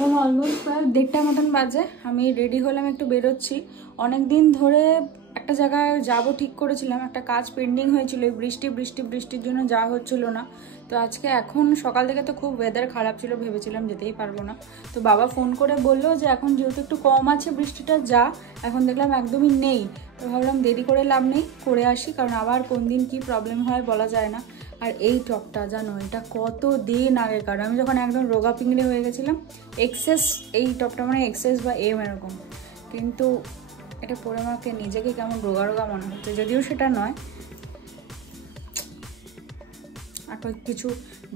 এখন অলমোস্ট প্রায় 1:30 মতন বাজে। আমি রেডি হলাম, একটু বেরোচ্ছি। অনেক দিন ধরে একটা জায়গায় যাব ঠিক করেছিলাম, একটা কাজ পেন্ডিং হয়েছিল। বৃষ্টির জন্য যাওয়া হচ্ছিল না। তো আজকে এখন সকাল থেকে তো খুব ওয়েদার খারাপ ছিল, ভেবেছিলাম যেতেই পারবো না। তো বাবা ফোন করে বললো যে এখন যেহেতু একটু কম আছে বৃষ্টিটা, যা। এখন দেখলাম একদমই নেই। তো ভাবলাম দেরি করে লাভ নেই, করে আসি, কারণ আবার কোন দিন কী প্রবলেম হয় বলা যায় না। আর এই টপটা জানো, এটা কত দিন আগেকার। আমি যখন একদম রোগা পিংড়ে হয়ে গেছিলাম, এক্সেস, এই টপটা মানে এক্সেস বা এম এরকম, কিন্তু এটা পরে আমাকে নিজেকে কেমন রোগা রোগা মনে হচ্ছে, যদিও সেটা নয়। আর কিছু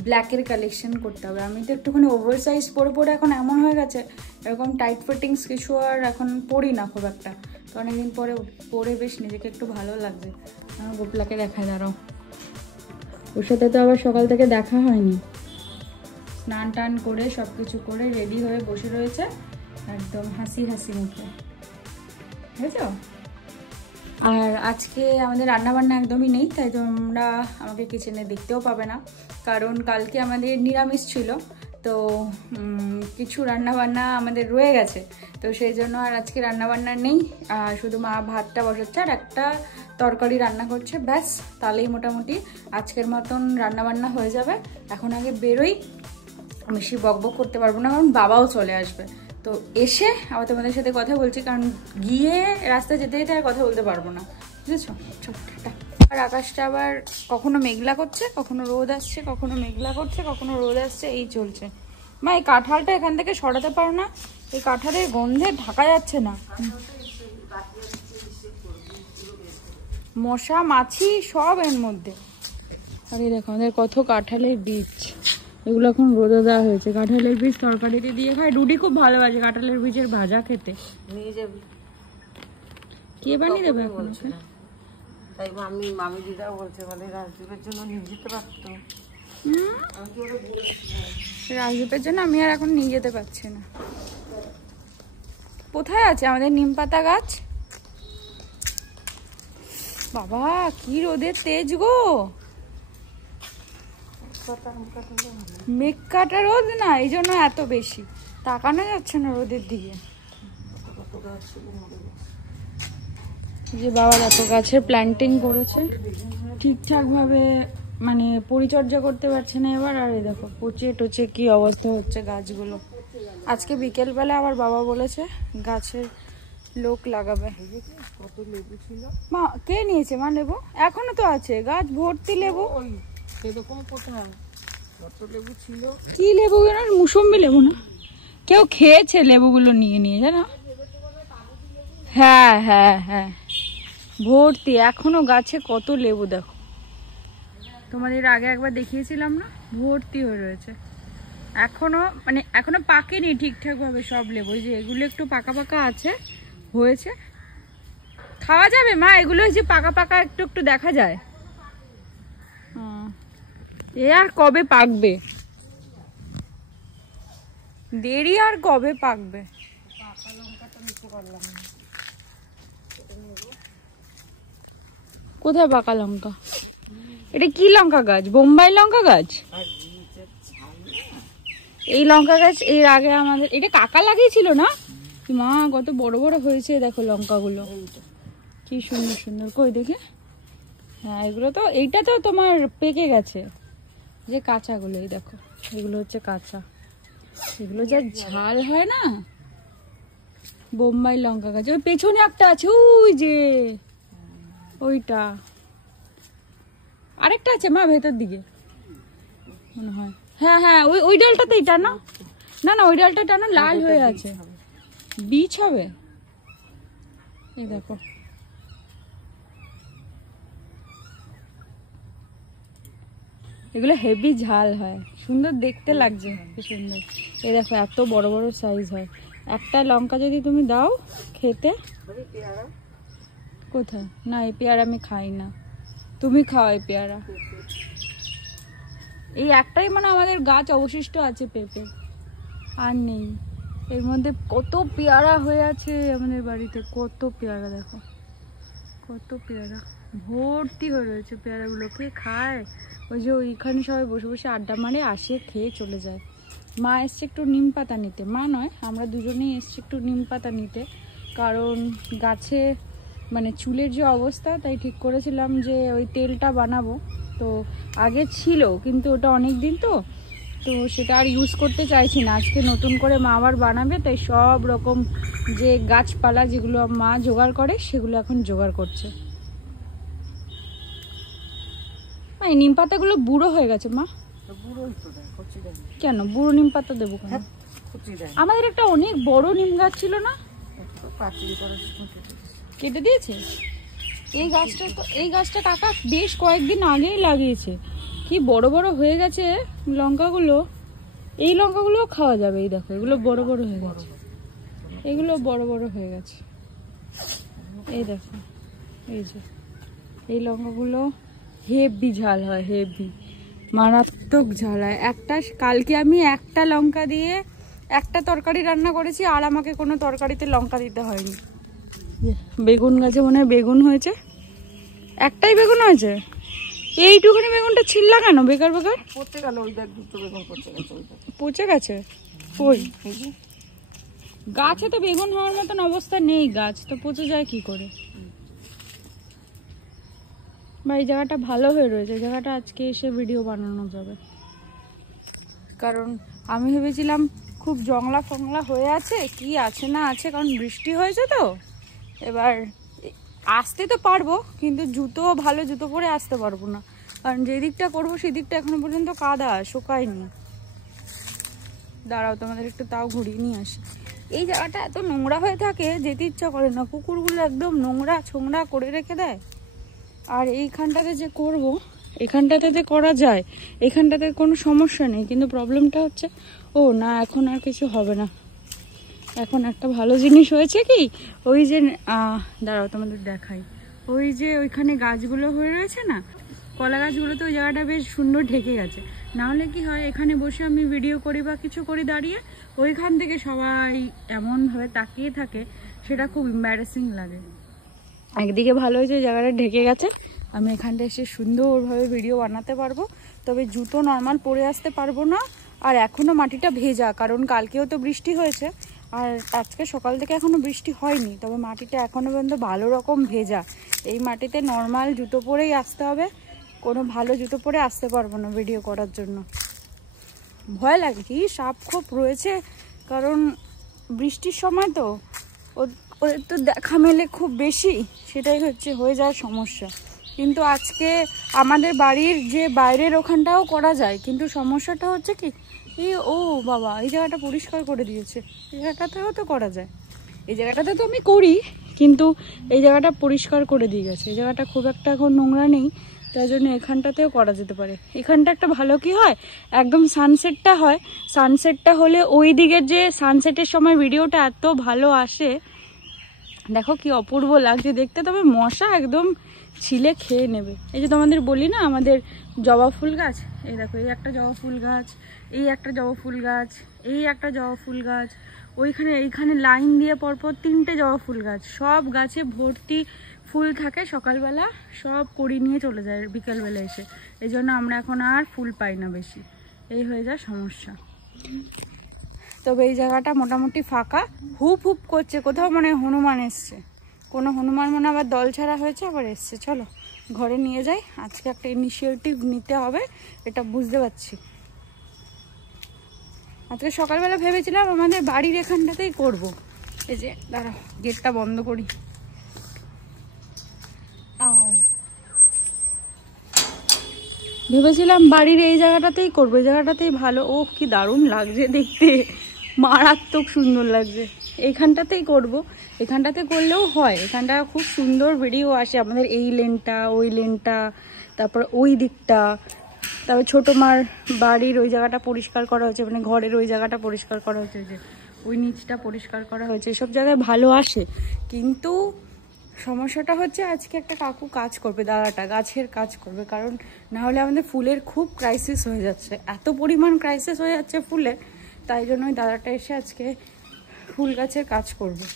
ব্ল্যাকের কালেকশন করতে হবে। আমি তো একটুখানি ওভার সাইজ পরে পরে এখন এমন হয়ে গেছে, এরকম টাইট ফিটিংস কিছু আর এখন পরি না খুব একটা। তো অনেকদিন পরে পরে বেশ নিজেকে একটু ভালো লাগছে। আমার গোপলাকে দেখায়, দাঁড়াও। ওর সাথে তো আবার সকাল থেকে দেখা হয়নি। স্নান টান করে সব কিছু করে রেডি হয়ে বসে রয়েছে, একদম হাসি হাসি মুখে, বুঝেছো? আর আজকে আমাদের রান্নাবান্না একদমই নেই, তাই তোমরা আমাকে কিচেনে দেখতেও পাবে না, কারণ কালকে আমাদের নিরামিষ ছিল। তো কিছু রান্নাবান্না আমাদের রয়ে গেছে, তো সেই জন্য আর আজকে রান্নাবান্না নেই। শুধু মা ভাতটা বসাচ্ছে আর একটা তরকারি রান্না করছে, ব্যাস। তাহলেই মোটামুটি আজকের মতন রান্নাবান্না হয়ে যাবে। এখন আগে বেরোই, বেশি বকবক করতে পারবো না, কারণ বাবাও চলে আসবে। তো এসে আবার তোমাদের সাথে কথা বলছি, কারণ গিয়ে রাস্তায় যেতে যেতে আর কথা বলতে পারবো না, বুঝেছো? ছোট্টা। আর আকাশটা আবার কখনো মেঘলা করছে, কখনো রোদ আসছে, কখনো মেঘলা করছে, কখনো রোদ আসছে, এই চলছে। মা, এই কাঁঠালটা এখান থেকে সরাতে পারো না? এই কাঁঠালের গন্ধে ঢাকা যাচ্ছে না। মশা মাছি সব এর মধ্যে। আরে দেখো, আমাদের কত কাঁঠালের বীজ, এগুলো এখন রোদে দেওয়া হয়েছে। কাঁঠালের বীজ তরকারিতে দিয়ে খায়, রুটি খুব ভালোবাসে কাঁঠালের বীজের ভাজা খেতে। নিয়ে যাবি? কে বানিয়ে দেবে এখন? তাই মামি দিদাও বলছে, মানে রাজদীপের জন্য নিয়ে যেতে পারতো। রাজদীপের জন্য আমি আর এখন নিয়ে যেতে পারছি না। কোথায় আছে আমাদের নিম পাতা গাছ? বাবা, কি রোদের তেজ গো! মেঘ কাটা রোদ না, এই জন্য এত বেশি তাকানো যাচ্ছে না রোদের দিকে। যে বাবা এত গাছের প্ল্যান্টিং করেছে, ঠিকঠাক ভাবে মানে পরিচর্যা করতে পারছে না এবার। আর এই দেখো পচে টচে কি অবস্থা হচ্ছে গাছগুলো। আজকে বিকেলবেলা আবার বাবা বলেছে গাছের লোক লাগাবে। কত লেবু ছিল মা, কে নিয়েছে মা লেবু? এখনো তো আছে গাছ ভর্তি লেবু। সেরকম কোথায় কত লেবু ছিল? কি লেবু? মুসম্বি লেবু না? কেউ খেয়েছে লেবুগুলো নিয়ে নিয়ে, জানো? হ্যাঁ হ্যাঁ হ্যাঁ, ভর্তি এখনো গাছে কত লেবু দেখো। তোমাদের আগে একবার দেখিয়েছিলাম না, ভর্তি হয়ে রয়েছে এখনো, মানে এখনো পাকেনি ঠিকঠাক ভাবে সব লেবু। যে এগুলো একটু পাকা পাকা আছে, হয়েছে, খাওয়া যাবে মা এগুলো। যে পাকা পাকা একটু একটু দেখা যায়, এ আর কবে পাকবে? দেরি আর কবে পাকবে? কোথায় পাকা লঙ্কা? এটা কি লঙ্কা গাছ? বোম্বাই লঙ্কা গাছ? এই লঙ্কা গাছ এর আগে আমাদের, এটা কাকা লাগিয়েছিল না? মা, কত বড় বড় হয়েছে দেখো লঙ্কাগুলো, কি সুন্দর সুন্দর। কই দেখে? হ্যাঁ, এগুলো তো, এইটা তো তোমার পেকে গেছে। যে কাঁচাগুলো, এই দেখো, এগুলো হচ্ছে কাঁচা। এগুলো যা ঝাল হয় না। বোম্বাই লঙ্কা গাছ। ওই পেছনে একটা আছে, ওই যে ওইটা। আরেকটা আছে মা ভেতর দিকে মনে হয়। হ্যাঁ হ্যাঁ, ওই ওই ডালটাতেই টানো। না না, ওই ডালটা টানো, লাল হয়ে আছে। বীজ হবে। এই দেখো, এগুলো হেভি ঝাল হয়, সুন্দর দেখতে লাগছে, কি সুন্দর। এই দেখো এত বড় বড় সাইজ হয়। একটা লঙ্কা যদি তুমি দাও খেতে। কোথায়? না, এই পেয়ারা আমি খাই না, তুমি খাও এই পেয়ারা। এই একটাই মানে আমাদের গাছ অবশিষ্ট আছে পেঁপে, আর নেই। এর মধ্যে কত পেয়ারা হয়ে আছে আমাদের বাড়িতে, কত পেয়ারা দেখো, কত পেয়ারা ভর্তি হয়ে রয়েছে। পেয়ারাগুলো কে খায়? ওই যে ওইখানে সবাই বসে বসে আড্ডা মারে, আসে খেয়ে চলে যায়। মা এসছে একটু নিম পাতা নিতে, মা নয় আমরা দুজনেই এসছি একটু নিম পাতা নিতে, কারণ গাছে মানে চুলের যে অবস্থা, তাই ঠিক করেছিলাম যে ওই তেলটা বানাবো। তো আগে ছিল কিন্তু ওটা অনেক দিন তো সেটা আর ইউজ করতে চাইছি না। আজকে নতুন করে মা আবার বানাবে, তাই সব রকম যে গাছপালা যেগুলো মা জোগাড় করে সেগুলো এখন জোগাড় করছে। এই নিম পাতাগুলো বুড়ো হয়ে গেছে মা। কেন বুড়ো নিম পাতা দেবো কেন? আমাদের একটা অনেক বড় নিম গাছ ছিল না, কেটে দিয়েছে। এই গাছটা কাকা বেশ কয়েকদিন আগেই লাগিয়েছে, কি বড় বড় হয়ে গেছে লঙ্কাগুলো। এই লঙ্কাগুলো খাওয়া যাবে। এই দেখো এগুলো বড় বড় হয়ে গেছে, এগুলো বড় বড় হয়ে গেছে। এই দেখো এই যে এই লঙ্কাগুলো হেভি ঝাল হয়, হেভি মারাত্মক ঝাল হয়। কালকে আমি একটা লঙ্কা দিয়ে একটা তরকারি রান্না করেছি, আর আমাকে কোনো তরকারিতে লঙ্কা দিতে হয়নি। বেগুন গাছে মনে হয় বেগুন হয়েছে, একটাই বেগুন হয়েছে। এইটুখানি বেগুনটা ছিললা কেন বেকার বেকার? পচে গেল, ওই দেখ দুটো বেগুন পচে গেছে। পচে গেছে? কই গাছে তো বেগুন হওয়ার মতন অবস্থা নেই, গাছ তো পচে যায় কি করে? বা এই জায়গাটা ভালো হয়ে রয়েছে, জায়গাটা আজকে এসে ভিডিও বানানো যাবে। কারণ আমি ভেবেছিলাম খুব জংলা ফংলা হয়ে আছে, কি আছে না আছে, কারণ বৃষ্টি হয়েছে তো। এবার আসতে তো পারবো, কিন্তু ভালো জুতো পরে আসতে পারবো না, কারণ যে দিকটা করবো সেই দিকটা এখনো পর্যন্ত কাদা শুকায়নি। দাঁড়াও তোমাদের একটু তাও ঘুরিয়ে নিয়ে আসি। এই জায়গাটা এত নোংরা হয়ে থাকে, যেতে ইচ্ছা করে না। কুকুরগুলো একদম নোংরা ছোংরা করে রেখে দেয়। আর এইখানটাতে যে করব, এখানটাতে যে করা যায়, এখানটাতে কোনো সমস্যা নেই, কিন্তু প্রবলেমটা হচ্ছে না এখন আর কিছু হবে না। এখন একটা ভালো জিনিস হয়েছে কি, ওই যে দাঁড়াও তোমাদের দেখাই, ওই যে ওইখানে গাছগুলো হয়ে রয়েছে না, কলা গাছগুলো, তো ওই জায়গাটা বেশ সুন্দর ঢেকে গেছে। নাহলে কি হয়, এখানে বসে আমি ভিডিও করি বা কিছু করি দাঁড়িয়ে, ওইখান থেকে সবাই এমনভাবে তাকিয়ে থাকে, সেটা খুব এম্বারেসিং লাগে। একদিকে ভালো হয়েছে জায়গাটা ঢেকে গেছে, আমি এখানটা এসে সুন্দরভাবে ভিডিও বানাতে পারবো। তবে জুতো নর্মাল পরে আসতে পারবো না। আর এখনও মাটিটা ভেজা, কারণ কালকেও তো বৃষ্টি হয়েছে, আর আজকে সকাল থেকে এখনও বৃষ্টি হয়নি, তবে মাটিটা এখনও পর্যন্ত ভালো রকম ভেজা। এই মাটিতে নর্মাল জুতো পরেই আসতে হবে, কোনো ভালো জুতো পরে আসতে পারবো না ভিডিও করার জন্য। ভয় লাগে, কি সাপ খোপ রয়েছে, কারণ বৃষ্টির সময় তো ওদের তো দেখা মেলে খুব বেশি, সেটাই হয়ে যায় সমস্যা। কিন্তু আজকে আমাদের বাড়ির যে বাইরের ওখানটাও করা যায়, কিন্তু সমস্যাটা হচ্ছে কি, বাবা এই জায়গাটা পরিষ্কার করে দিয়েছে, এই জায়গাটাতেও তো করা যায়। এই জায়গাটাতে তো আমি করি, কিন্তু এই জায়গাটা পরিষ্কার করে দিয়ে গেছে। এই জায়গাটা খুব একটা এখন নোংরা নেই, তাই জন্য এখানটাতেও করা যেতে পারে। এখানটা একটা ভালো কি হয়, একদম সানসেটটা হয়, সানসেটটা হলে ওই দিকের যে সানসেটের সময় ভিডিওটা এত ভালো আসে, দেখো কি অপূর্ব লাগছে দেখতে। তবে মশা একদম ছিলে খেয়ে নেবে। এই যে তোমাদের বলি না, আমাদের জবা ফুল গাছ, এই দেখো এই একটা জবা ফুল গাছ, এই একটা জবা ফুল গাছ, এই একটা জবা ফুল গাছ, এইখানে লাইন দিয়ে পরপর 3টে জবা ফুল গাছ, সব গাছে ভর্তি ফুল থাকে। সকালবেলা সব কড়ি নিয়ে চলে যায় বিকেলবেলা এসে, এই জন্য আমরা এখন আর ফুল পাই না বেশি, এই হয়ে যায় সমস্যা। তবে এই জায়গাটা মোটামুটি ফাঁকা, হুপ হুপ করছে, কোথাও মনে হয় হনুমান এসছে, কোনো হনুমান মনে আবার দল ছাড়া হয়েছে আবার এসছে। চলো ঘরে নিয়ে যাই, আজকে একটা ইনিশিয়েটিভ নিতে হবে, এটা বুঝতে পারছি। আজকে সকালবেলা ভেবেছিলাম আমাদের বাড়ির এখানটাতেই করব। এই যে দাঁড়াও গেটটা বন্ধ করি। ভেবেছিলাম বাড়ির এই জায়গাটাতেই করবো, এই জায়গাটাতেই ভালো। কি দারুণ লাগছে দেখতে, মারাত্মক সুন্দর লাগছে। এইখানটাতেই করব, এখানটাতে করলেও হয়, এখানটা খুব সুন্দর ভিডিও আসে আমাদের। এই লেনটা, ওই লেনটা, তারপর ওই দিকটা, তারপর ছোটো মার বাড়ির ওই জায়গাটা পরিষ্কার করা হয়েছে, মানে ঘরের ওই জায়গাটা পরিষ্কার করা হয়েছে, যে ওই নিচটা পরিষ্কার করা হয়েছে, এসব জায়গায় ভালো আসে। কিন্তু সমস্যাটা হচ্ছে আজকে একটা কাকু কাজ করবে, দাদাটা গাছের কাজ করবে, কারণ না হলে আমাদের ফুলের খুব ক্রাইসিস হয়ে যাচ্ছে, এত পরিমাণ ক্রাইসিস হয়ে যাচ্ছে ফুলের, তাই জন্য ওই দাদাটা এসে আজকে ফুল গাছের কাজ করবে।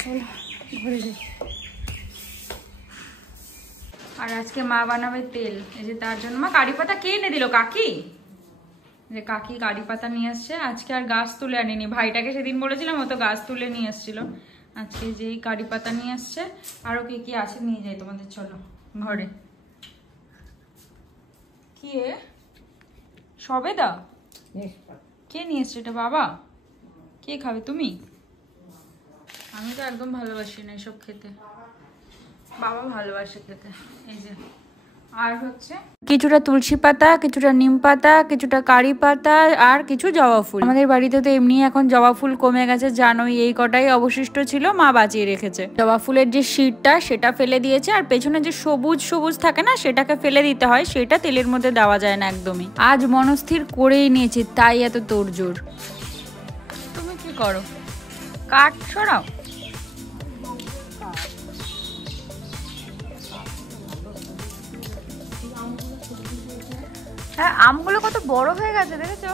চলো ঘরে যাই। আর আজকে মা বানাবে তেল, এই যে তার জন্য। মা কারি পাতা কে এনে দিল? কাকি? যে কাকি কারি পাতা নিয়ে আসছে। আজকে আর গাছ তুলে আনিনি, ভাইটাকে সেদিন বলেছিলাম ও তো গাছ তুলে নিয়ে এসেছিল। আজকে যেই কারি পাতা নিয়ে আসছে। আরও কি কি আছে নিয়ে যাই তোমাদের, চলো ঘরে। কি সবেদা কে নিয়ে এসছে? এটা বাবা? কে খাবে? তুমি? আমি তো একদম ভালোবাসি না এসব খেতে, বাবা ভালোবাসে খেতে। এই যে আর হচ্ছে কিছুটা তুলসী পাতা, কিছুটা নিম পাতা, কিছুটা কারি পাতা, আর কিছু জবা ফুল। আমাদের বাড়িতে তো এমনি এখন জবা ফুল কমে গেছে জানোই, এই কটাই অবশিষ্ট ছিল, মা বাঁচিয়ে রেখেছে। জবা ফুলের যে শীটটা সেটা ফেলে দিয়েছে, আর পেছনে যে সবুজ সবুজ থাকে না সেটাকে ফেলে দিতে হয়, সেটা তেলের মধ্যে দেওয়া যায় না একদমই। আজ মনস্থির করেই নিয়েছি, তাই এত তোড়জোড়। তুমি কি করো? কাঠ সরাও। হ্যাঁ, আমগুলো কত বড় হয়ে গেছে দেখেছো?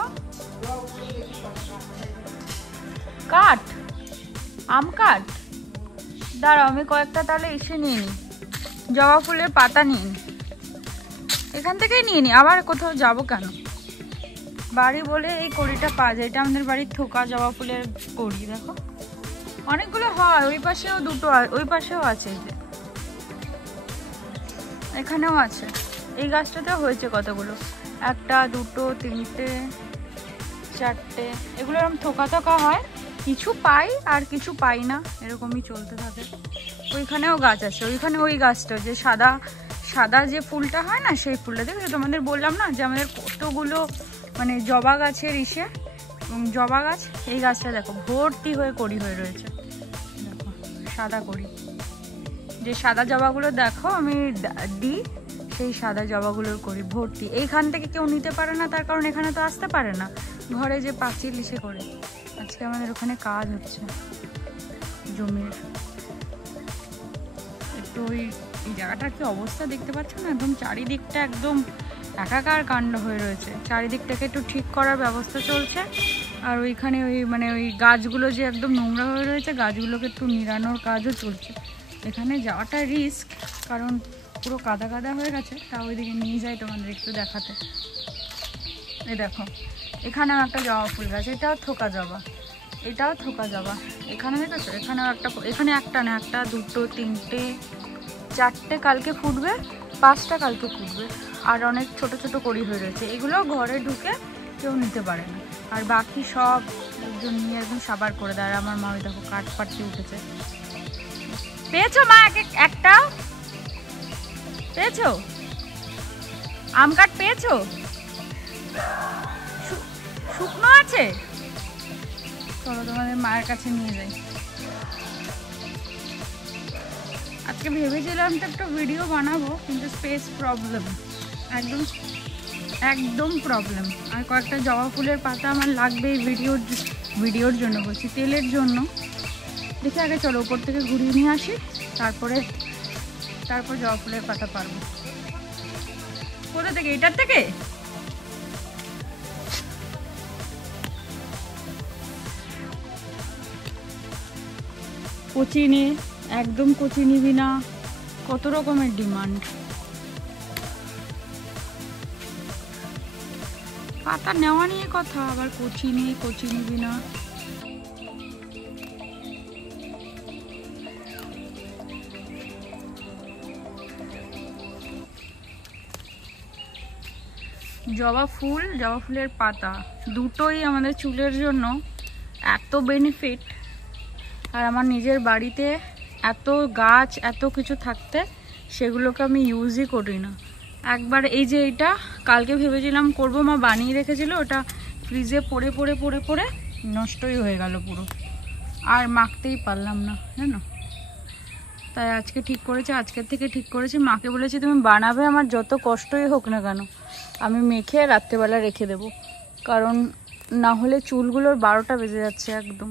কাঠ, আম কাঠ। দাঁড়াও আমি কয়েকটা তাহলে এসে নিয়ে নিই, জবা ফুলের পাতা নিয়ে নিই, এখান থেকেই নিয়ে নিই। আবার কোথাও যাব কেন? বাড়ি বলে এই কড়িটা পাওয়া যায়, এটা আমাদের বাড়ির থোকা জবা ফুলের কড়ি। দেখো অনেকগুলো হয়, ওই পাশেও দুটো, ওই পাশেও আছে, এখানেও আছে। এই গাছটাতেও হয়েছে কতগুলো, একটা দুটো তিনটে চারটে। এগুলো এরকম থোকা থোকা হয়, কিছু পাই আর কিছু পাই না, এরকমই চলতে থাকে। ওইখানেও গাছ আছে, ওইখানে ওই গাছটা যে সাদা সাদা যে ফুলটা হয় না, সেই ফুলটা দেখো। তোমাদের বললাম না যে আমাদের কতগুলো মানে জবা গাছের ইসে, জবা গাছ। এই গাছটা দেখো ভর্তি হয়ে কড়ি হয়ে রয়েছে, দেখো সাদা কড়ি। যে সাদা জবাগুলো দেখো আমি দিই, সেই সাদা জবাগুলোর করি ভর্তি। এইখান থেকে কেউ নিতে পারে না, তার কারণ এখানে তো আসতে পারে না, ঘরে যে পাঁচিল ইসে করে। আজকে আমাদের ওখানে কাজ হচ্ছে জমির, একটু ওই জায়গাটার কি অবস্থা দেখতে পাচ্ছ না, একদম চারিদিকটা একদম একাকার কাণ্ড হয়ে রয়েছে। চারিদিকটাকে একটু ঠিক করার ব্যবস্থা চলছে, আর ওইখানে ওই মানে ওই গাছগুলো যে একদম নোংরা হয়ে রয়েছে, গাছগুলোকে একটু নিড়ানোর কাজও চলছে। এখানে যাওয়াটা রিস্ক, কারণ পুরো কাদা কাদা হয়ে গেছে। তা ওইদিকে নিয়ে যাই তোমাদের একটু দেখাতে। এই দেখো এখানেও একটা জবা ফুল গাছ, এটাও থোকা জবা, এটাও থোকা জবা। এখানে দেখেছো, এখানেও একটা, এখানে একটা না, একটা দুটো তিনটে চারটে কালকে ফুটবে, পাঁচটা কালকে ফুটবে, আর অনেক ছোট ছোট কড়ি হয়ে রয়েছে। এগুলো ঘরে ঢুকে কেউ নিতে পারে না, আর বাকি সব একজন নিয়ে একদম সাবার করে দেয়। আমার মা ওই দেখো কাঠ পাড়তে উঠেছে। পেয়েছো মা? একটা পেয়েছো? আম কাঠ পেয়েছো? শুকনো আছে? চলো তোমাদের মায়ের কাছে নিয়ে যাই। আজকে ভেবেছিলাম তো একটা ভিডিও বানাবো, কিন্তু স্পেস প্রবলেম, একদম একদম প্রবলেম। আর কয়েকটা জবা ফুলের পাতা আমার লাগবে এই ভিডিওর জন্য, বলছি তেলের জন্য। দেখি আগে চলো ওপর থেকে ঘুরিয়ে নিয়ে আসি, তারপর জবা ফুলের পাতা পারবো। কোথা থেকে? এটার থেকে? কচি নে, একদম কচি নিবি না, কত রকমের ডিমান্ড। পাতা নেওয়া নিয়ে কথা, আবার কচি নিয়ে, কচি নিবি না। জবা ফুল, জবা ফুলের পাতা দুটোই আমাদের চুলের জন্য এত বেনিফিট। আর আমার নিজের বাড়িতে এত গাছ এত কিছু থাকতে সেগুলোকে আমি ইউজই করি না। একবার এই যে এটা কালকে ভেবেছিলাম করবো, মা বানিয়ে রেখেছিল, ওটা ফ্রিজে পড়ে পড়ে পড়ে পড়ে নষ্টই হয়ে গেল পুরো, আর মাখতেই পারলাম না জানো। তাই আজকে ঠিক করেছি, আজকের থেকে ঠিক করেছি, মাকে বলেছি তুমি বানাবে, আমার যত কষ্টই হোক না কেন আমি মেখে রাত্রেবেলা রেখে দেব, কারণ না হলে চুলগুলোর 12টা বেজে যাচ্ছে একদম।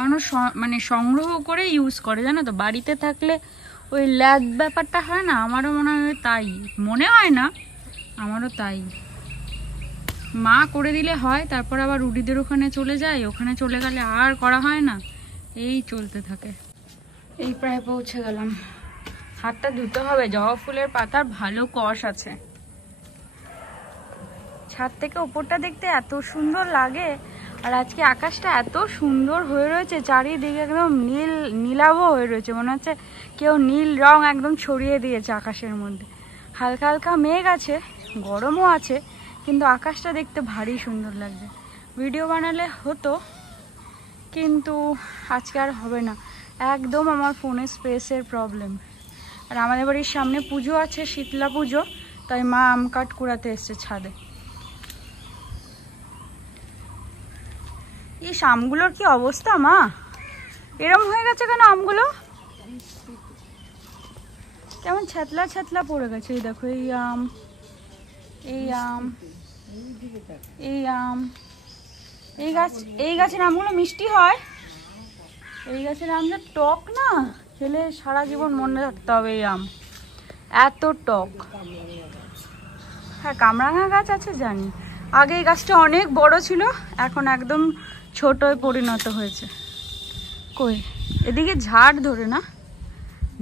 মানুষ মানে সংগ্রহ করে ইউজ করে জানো তো, বাড়িতে থাকলে ওই ল্যাদ ব্যাপারটা হয় না, আমারও মনে হয় তাই, মনে হয় না আমারও তাই। মা করে দিলে হয়, তারপর আবার রুডিদের ওখানে চলে যায়, ওখানে চলে গেলে আর করা হয় না, এই চলতে থাকে। এই প্রায় পৌঁছে গেলাম। হাতটা ধুতে হবে, জবা ফুলের পাতার ভালো কষ আছে। ছাদ থেকে উপরটা দেখতে এত সুন্দর লাগে, আর আজকে আকাশটা এত সুন্দর হয়ে রয়েছে, চারিদিকে একদম নীলাভ হয়ে রয়েছে, মনে হচ্ছে কেউ নীল রং একদম ছড়িয়ে দিয়েছে আকাশের মধ্যে। হালকা হালকা মেঘ আছে, গরমও আছে, কিন্তু আকাশটা দেখতে ভারী সুন্দর লাগছে। ভিডিও বানালে হতো, কিন্তু আজকে আর হবে না, একদম আমার ফোনে স্পেসের প্রবলেম। আর আমাদের বাড়ির সামনে পুজো আছে, শীতলা পুজো, তাই মা আম কাট কুড়াতে এসছে ছাদে। এই আমগুলোর কি অবস্থা মা, এরম হয়ে গেছে কেন আমগুলো? কেমন ছ্যাতলা ছ্যাতলা পড়ে গেছে। এই দেখো, এই আম, এই আম, এই আম, এই গাছের আমগুলো মিষ্টি হয়। এই গাছের আমটা টক না, খেলে সারা জীবন মনে রাখতে হবে। এই আম এত টক। হ্যাঁ, কামরাঙা গাছ আছে জানি, আগে এই গাছটা অনেক বড় ছিল, এখন একদম ছোটয় পরিণত হয়েছে। কই এদিকে ঝাড় ধরে না,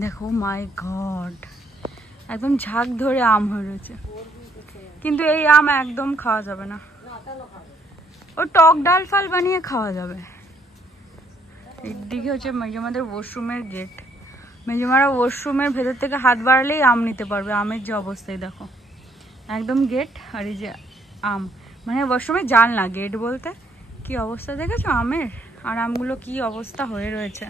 দেখো মাই গড, একদম ঝাঁক ধরে আম হয়ে রয়েছে। কিন্তু এই আম একদম খাওয়া যাবে না, ও টক ডাল ফাল বানিয়ে খাওয়া যাবে। এদিকে হচ্ছে মেজমাদের ওয়াশরুমের গেট। মেজমারা ওয়াশরুমের ভেতর থেকে হাত বাড়ালেই আম নিতে পারবে। আমের যে অবস্থায় দেখো, একদম গেট, আর এই যে আম, মানে ওয়াশরুমে জানলা, গেট বলতে কি অবস্থা দেখেছো আমের। আর আমগুলো কি অবস্থা হয়ে রয়েছে।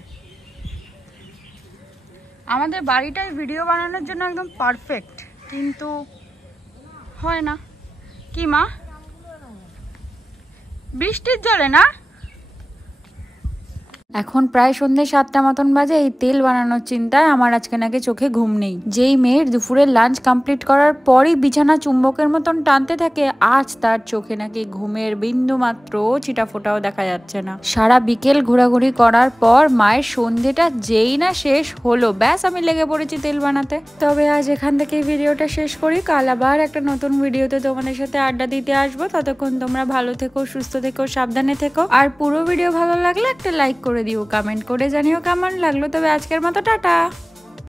আমাদের বাড়িটাই ভিডিও বানানোর জন্য একদম পারফেক্ট, কিন্তু হয় না। কি মা, বৃষ্টির জলে না? এখন প্রায় সন্ধ্যে 7টা মতন বাজে। এই তেল বানানোর চিন্তায় আমার আজকে নাকি চোখে ঘুম নেই। যেই মেয়ের দুপুরের লাঞ্চ কমপ্লিট করার পরই বিছানা চুম্বকের মতন টানতে থাকে, আজ তার চোখে নাকি ঘুমের বিন্দু মাত্র ছিটাফোটাও দেখা যাচ্ছে না। সারা বিকেল ঘোরাঘুরি করার পর মায়ের সন্ধ্যেটা যেই না শেষ হলো, ব্যাস আমি লেগে পড়েছি তেল বানাতে। তবে আজ এখান থেকে ভিডিওটা শেষ করি, কাল আবার একটা নতুন ভিডিওতে তোমাদের সাথে আড্ডা দিতে আসবো। ততক্ষণ তোমরা ভালো থেকো, সুস্থ থেকো, সাবধানে থেকো। আর পুরো ভিডিও ভালো লাগলে একটা লাইক করে দিও, কমেন্ট করে জানিও কেমন লাগলো। তবে আজকের মতো টাটা।